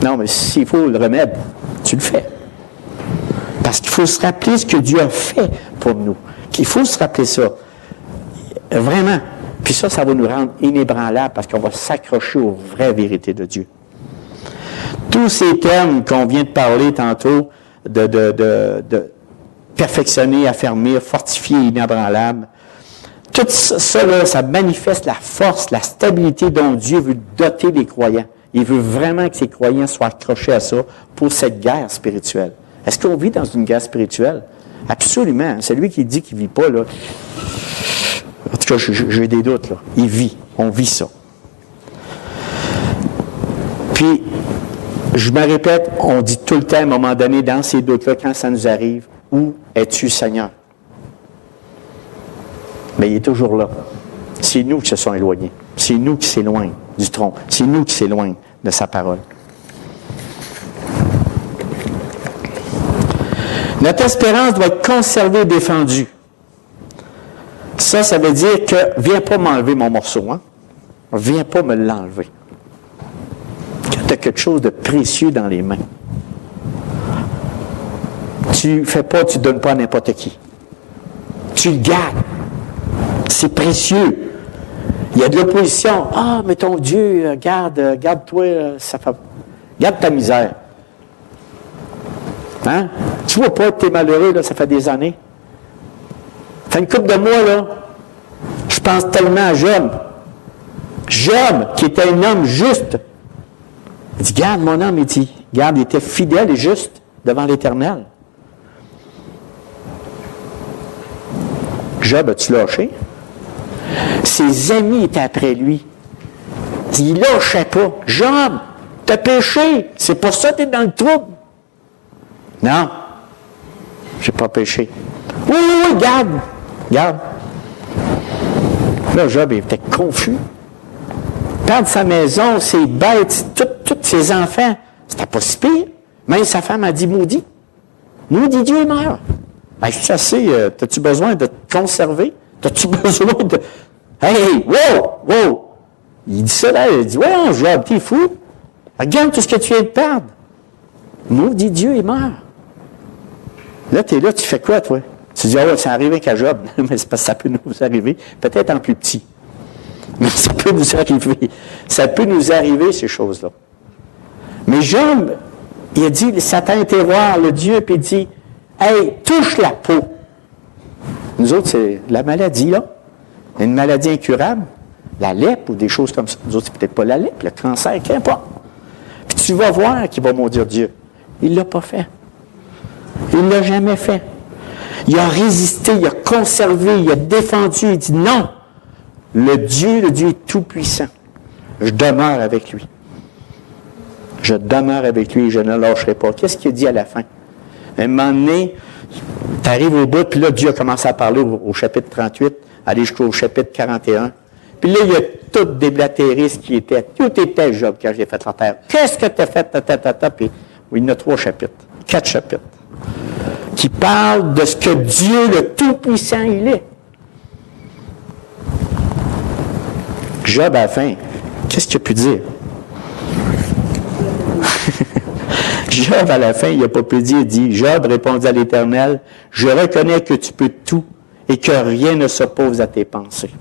Non, mais s'il faut le remède, tu le fais. Parce qu'il faut se rappeler ce que Dieu a fait pour nous. Il faut se rappeler ça. Vraiment. Puis ça va nous rendre inébranlables parce qu'on va s'accrocher aux vraies vérités de Dieu. Tous ces termes qu'on vient de parler tantôt, de perfectionner, affermir, fortifier, inébranlable, tout ça, là, ça manifeste la force, la stabilité dont Dieu veut doter les croyants. Il veut vraiment que ces croyants soient accrochés à ça pour cette guerre spirituelle. Est-ce qu'on vit dans une guerre spirituelle? Absolument. C'est lui qui dit qu'il ne vit pas, là. En tout cas, j'ai des doutes, là. Il vit. On vit ça. Puis, je me répète, on dit tout le temps, à un moment donné, dans ces doutes-là, quand ça nous arrive, où es-tu, Seigneur? Mais il est toujours là. C'est nous qui se sommes éloignés. C'est nous qui s'éloignons du tronc. C'est nous qui s'éloignons de sa parole. Notre espérance doit être conservée et défendue. Ça veut dire que viens pas m'enlever mon morceau, hein? Viens pas me l'enlever. Quand tu as quelque chose de précieux dans les mains, tu ne donnes pas à n'importe qui. Tu le gardes. C'est précieux. Il y a de l'opposition. Ah, mais ton Dieu, garde-toi, garde ta misère. Hein? Tu vois pas que tu es malheureux, là, ça fait des années. Ça fait une couple de mois, là. Je pense tellement à Job. Job, qui était un homme juste. Il dit, garde mon homme, il dit. Garde, il était fidèle et juste devant l'Éternel. Job, as-tu lâché? Ses amis étaient après lui. Il ne lâchait pas. Job, t'as péché. C'est pour ça que tu es dans le trouble. Non, je n'ai pas péché. Oui, garde. Là, Job était confus. Perdre sa maison, ses bêtes, tous ses enfants, c'était pas si pire. Même sa femme a dit maudit. Maudit Dieu meurt. Ben, ça c'est, as-tu besoin de te conserver? As-tu besoin de... Hey, wow! Il dit ça là, il dit, ouais, Job, t'es fou. Regarde tout ce que tu viens de perdre. Maudit Dieu, il meurt. Là, tu es là, tu fais quoi, toi? Tu dis, ah ouais, c'est arrivé qu'à Job. Mais c'est parce que ça peut nous arriver, peut-être en plus petit. Mais ça peut nous arriver. Ça peut nous arriver, ces choses-là. Mais Job, il a dit, Satan était voir le Dieu, puis il dit, hey, touche la peau. Nous autres, c'est la maladie, là. Une maladie incurable, la lèpre ou des choses comme ça. Nous autres, c'est peut-être pas la lèpre, le cancer, qu'importe. Puis tu vas voir qu'il va maudire Dieu. Il ne l'a pas fait. Il ne l'a jamais fait. Il a résisté, il a conservé, il a défendu, il dit non. Le Dieu est tout-puissant. Je demeure avec lui. Je demeure avec lui et je ne lâcherai pas. Qu'est-ce qu'il a dit à la fin? À un moment donné, tu arrives au bout, puis là, Dieu a commencé à parler au chapitre 38, aller jusqu'au chapitre 41. Puis là, il a tout déblatéré ce qui était. Tout était Job quand j'ai fait la terre. Qu'est-ce que tu as fait? Puis, oui, il y en a 3 chapitres, 4 chapitres, qui parlent de ce que Dieu, le Tout-Puissant, il est. Job, à la fin, qu'est-ce qu'il a pu dire? Job, à la fin, il n'a pas pu dire, il dit, Job répondit à l'Éternel, je reconnais que tu peux tout et que rien ne s'oppose à tes pensées.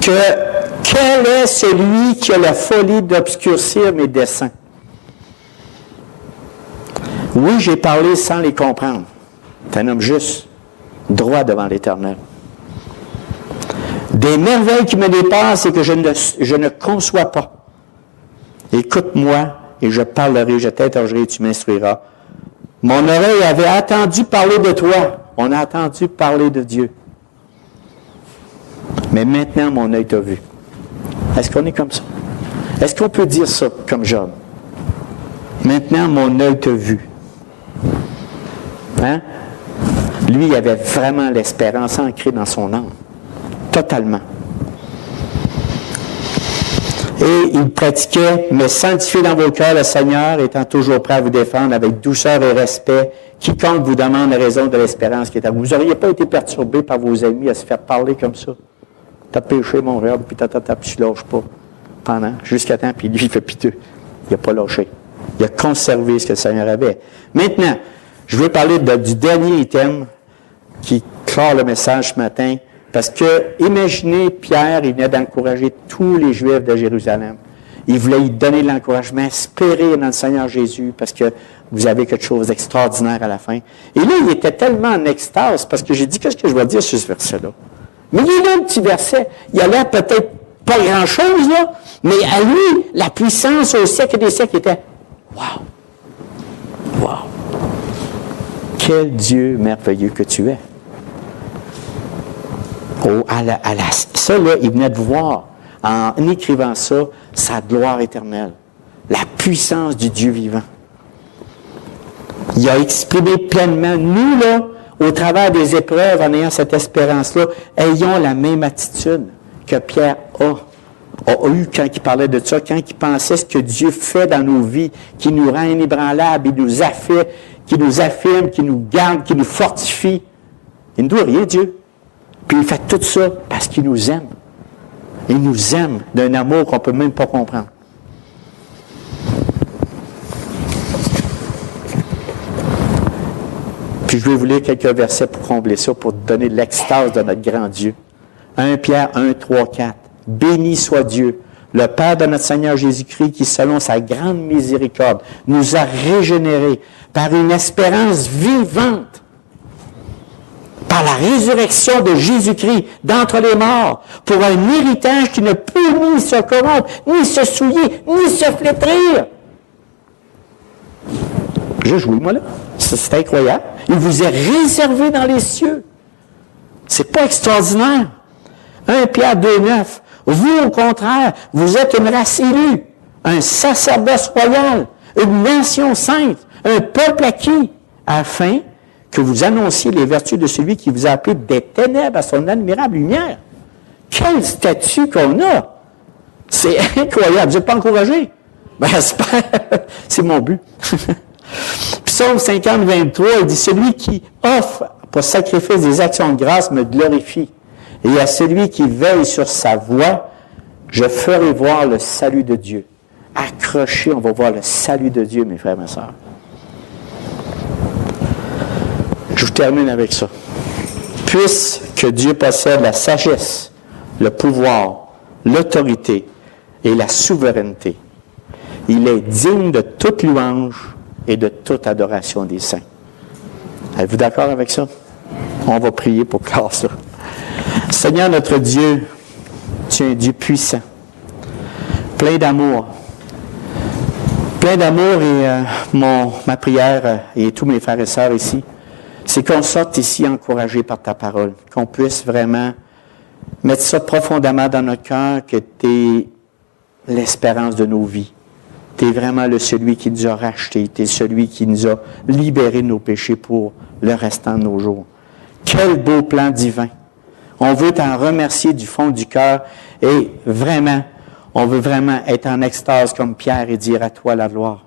Quel est celui qui a la folie d'obscurcir mes desseins? Oui, j'ai parlé sans les comprendre. C'est un homme juste, droit devant l'Éternel. Des merveilles qui me dépassent et que je ne conçois pas. Écoute-moi et je parlerai, je t'interrogerai et tu m'instruiras. Mon oreille avait attendu parler de toi. On a entendu parler de Dieu. Mais maintenant, mon œil t'a vu. Est-ce qu'on est comme ça? Est-ce qu'on peut dire ça comme Job? Maintenant, mon œil t'a vu. Hein? Lui, il avait vraiment l'espérance ancrée dans son âme. Totalement. Et il pratiquait, mais sanctifiez dans vos cœurs le Seigneur, étant toujours prêt à vous défendre avec douceur et respect, quiconque vous demande la raison de l'espérance qui est à vous. Vous n'auriez pas été perturbé par vos amis à se faire parler comme ça. T'as péché, mon Job, puis puis tu ne lâches pas. Pendant, jusqu'à temps, puis lui, il fait piteux. Il n'a pas lâché. Il a conservé ce que le Seigneur avait. Maintenant, je veux parler du dernier item qui clore le message ce matin. Parce que, imaginez, Pierre, il venait d'encourager tous les Juifs de Jérusalem. Il voulait lui donner de l'encouragement, espérer dans le Seigneur Jésus, parce que vous avez quelque chose d'extraordinaire à la fin. Et là, il était tellement en extase, parce que j'ai dit, qu'est-ce que je vais dire sur ce verset-là? Mais il y a un petit verset, il a l'air peut-être pas grand-chose, là, mais à lui, la puissance au siècle des siècles était « Wow! Wow! Quel Dieu merveilleux que tu es! » Ça, là, il venait de voir, en écrivant ça, sa gloire éternelle, la puissance du Dieu vivant. Il a exprimé pleinement, nous, là, au travers des épreuves, en ayant cette espérance-là, ayons la même attitude que Pierre a eu quand il parlait de ça, quand il pensait ce que Dieu fait dans nos vies, qui nous rend inébranlables, qui nous affirme, qui nous garde, qui nous fortifie. Il ne doit rien, Dieu. Puis il fait tout ça parce qu'il nous aime. Il nous aime d'un amour qu'on ne peut même pas comprendre. Puis je vais vous lire quelques versets pour combler ça, pour donner l'extase de notre grand Dieu. 1 Pierre 1, 3, 4. Béni soit Dieu, le Père de notre Seigneur Jésus-Christ, qui, selon sa grande miséricorde, nous a régénérés par une espérance vivante, par la résurrection de Jésus-Christ d'entre les morts, pour un héritage qui ne peut ni se corrompre, ni se souiller, ni se flétrir. Je jouis, moi, là. C'est incroyable. Il vous est réservé dans les cieux. C'est pas extraordinaire. 1 Pierre 2, 9. Vous, au contraire, vous êtes une race élue, un sacerdoce royal, une nation sainte, un peuple acquis, afin que vous annonciez les vertus de celui qui vous a appelé des ténèbres à son admirable lumière. Quel statut qu'on a! C'est incroyable. Vous n'êtes pas encouragé? Ben, c'est mon but. Psaume 50, 23, il dit, celui qui offre pour sacrifice des actions de grâce me glorifie. Et à celui qui veille sur sa voie, je ferai voir le salut de Dieu. Accroché, on va voir le salut de Dieu, mes frères et mes sœurs. Je vous termine avec ça. Puisque Dieu possède la sagesse, le pouvoir, l'autorité et la souveraineté, il est digne de toute louange et de toute adoration des saints. Êtes-vous d'accord avec ça? On va prier pour clore ça. Seigneur notre Dieu, tu es un Dieu puissant, plein d'amour. Plein d'amour et ma prière et tous mes frères et sœurs ici, c'est qu'on sorte ici encouragés par ta parole, qu'on puisse vraiment mettre ça profondément dans notre cœur, que tu es l'espérance de nos vies. Tu es vraiment celui qui nous a rachetés, tu es celui qui nous a libérés de nos péchés pour le restant de nos jours. Quel beau plan divin! On veut t'en remercier du fond du cœur et vraiment, on veut vraiment être en extase comme Pierre et dire à toi la gloire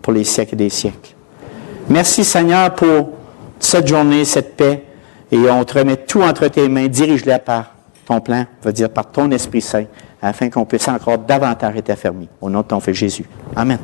pour les siècles des siècles. Merci Seigneur pour cette journée, cette paix, et on te remet tout entre tes mains, dirige-la par ton plan, veut dire par ton Esprit Saint, afin qu'on puisse encore davantage être affermis. Au nom de ton Fils Jésus. Amen.